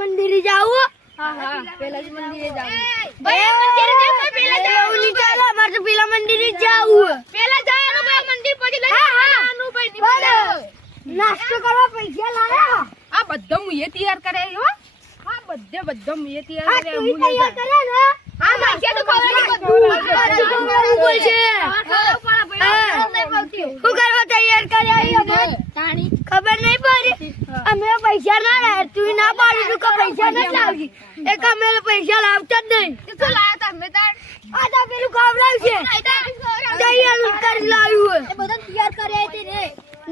મંદિરે જાવું? હા હા પેલા મંદિરે જાવ ભાઈ મંદિરે જાવ પેલા જાવ ની ચાલે મારે તો પેલા મંદિરે જાવું. પેલા જવાનું ભાઈ મંદિર પછી લઈ જવાનું ભાઈ નાસ્તો કરવા પૈસા લાવ્યા? આ બધો મુએ તૈયાર કરે હો હા બધો મુએ તૈયાર હા કરે તું હું તૈયાર કરે ને? આ માજે તો ખવડાવી શું કરવા તૈયાર કર્યા? ખબર નહીં પડી. અમે પૈસા ના લાવ્યા. તું ના પાડી તું કે પૈસા નથી લાવજી. એક અમે પૈસા લાવતા જ નહીં. શું લાયા તમે તાર આ તો પેલું ખવડાવશે. તૈયાર કરી લાવ્યું એ બધા તૈયાર કર્યા હતી ને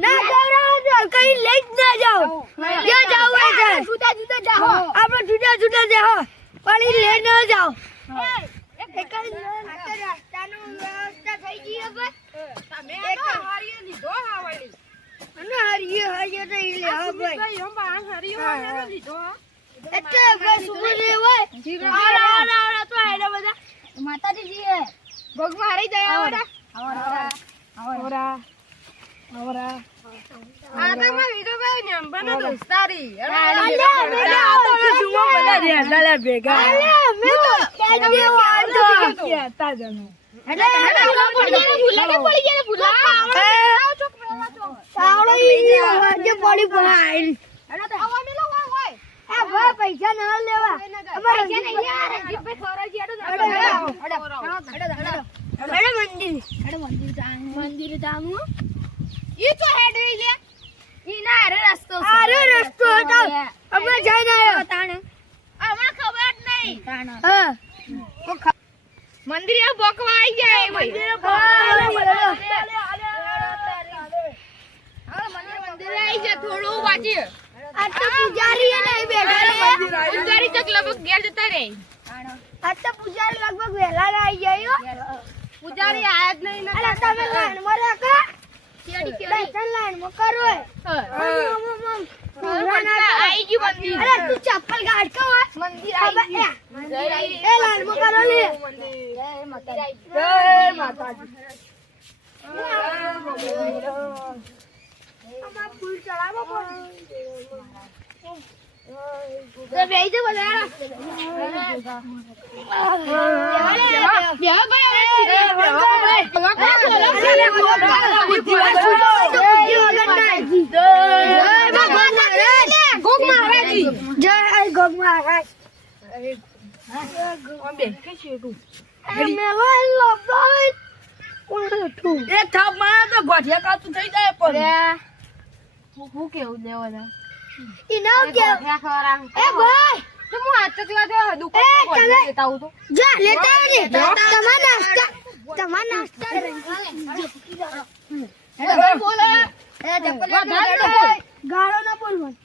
ના ખવડાવો કઈ લઈ જ ના જાઓ. જ્યાં જાવ હોય ત્યાં. જુદા જુદા જાઓ આપણે જુદા જુદા જાઓ પણ ઈ લઈ ન જાઓ. માતાજી ભગવાન હારી જાય આવરા આ તો માં વિડિયો ભાઈ ને અંબાનો દોસ્તારી પૈસા ના લેવા મંદિર જાવું. ઈ તો હેડવી છે ઈ ના રે રસ્તો આરે રસ્તો હતો અમે જઈને આવ્યો તાણે અમાર ખબર જ નહીં હા મંદિરે બોકવા આવી જાય ભાઈ મંદિરે આવી જાય થોડું બાકી આ તો પૂજારી એ નહીં બેઠા રે. પૂજારી તક લગભગ ઘેર જતા રે આ તો પૂજારી લગભગ વહેલા આવી જાય હો. પૂજારી આયા જ નહીં અલા તમે લાઈનમાં રાખો. દર્શન લાઈનમાં કરો. આઈ ગયું મંદિર અલા તું ચપ્પલ કાઢ કે હોય. મંદિર આવી ગયું એ લાઈનમાં કરો લે. જય માતાજી જય માતાજી. આમાં ફૂલ ચડાવો પડે. તો બેહી જો બધા. જય ગોગ મહારાજ. હું કેવું દેવાના ઇનામ કે એ ભાઈ હું હાથ ચકલા દુકાન લેતા આવું તો જા લેતા આવજે. તમારા નાસ્તા બોલે ગાળો ના બોલવાનું.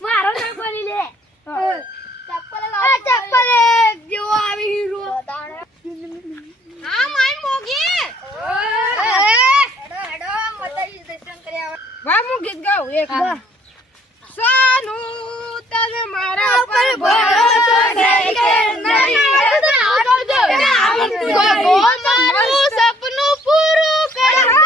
મારો ના બોલી લે. ચપ્પલ જેવો આવી હીરો. ગીત ગાઉં એક સાનું તને મારા પર ભરોસો છે કે નહીં ગો મારું સપનું પૂરું કરશે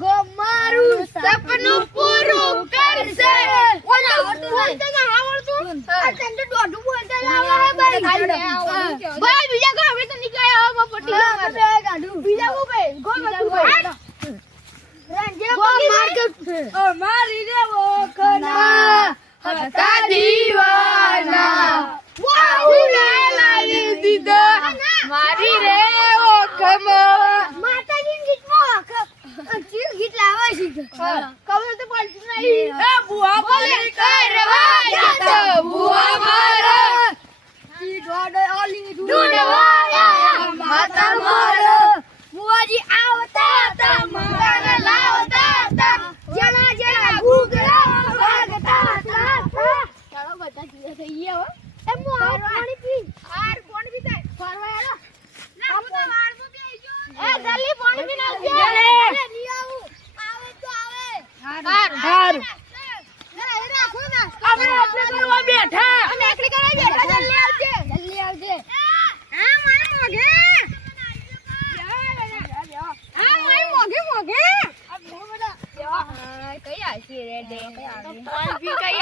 ગો મારું સપનું પૂરું કરશે ભાઈ બીજા ગામ તો નીકળ્યા મારી રે ઓખના હતા દીવાના મારી રે ઓખમાં માતાજી ગીતમાં ગીત લાવે છે. ખબર તો પડતી નહીં એ બુઆ બોલી કરવા તો બુઆ મારા માતા મારો બુઆજી આવતા હતા મંગળ લાવતા હતા જણા જણા ઘૂઘરા વાગતા હતા. ચાલો બધા જીયા થઈ ગયા હો. એ મો પાણી પી. આર કોણ બી થાય ફરવા આલો. ના હું તો વાળમાં બેહી ગયો એ જલ્દી પાણી પી નાખજે. અરે ની આવું. આવે તો આવે. હાર અમે એટલે કરવા બેઠા. અમે એકલી કરવા બેઠા જલ્દી આવજે જલ્દી આવજે. હા મારા મોઢે કઈ આવશે રે ડે પાણી પી કઈ